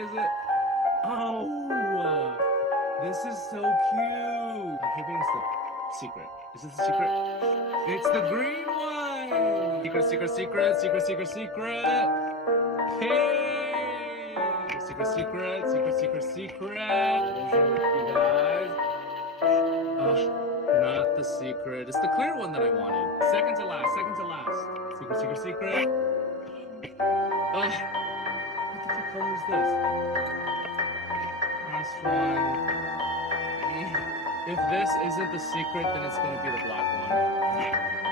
Is it? Oh, this is so cute. I'm hoping it's the secret. Is it the secret? It's the green one. Secret, secret, secret, secret, secret, secret. Hey! Secret, secret, secret, secret, secret. You guys. Not the secret. It's the clear one that I wanted. Second to last, second to last. Secret, secret, secret. What the fuck color is this? Last one. If this isn't the secret, then it's gonna be the black one.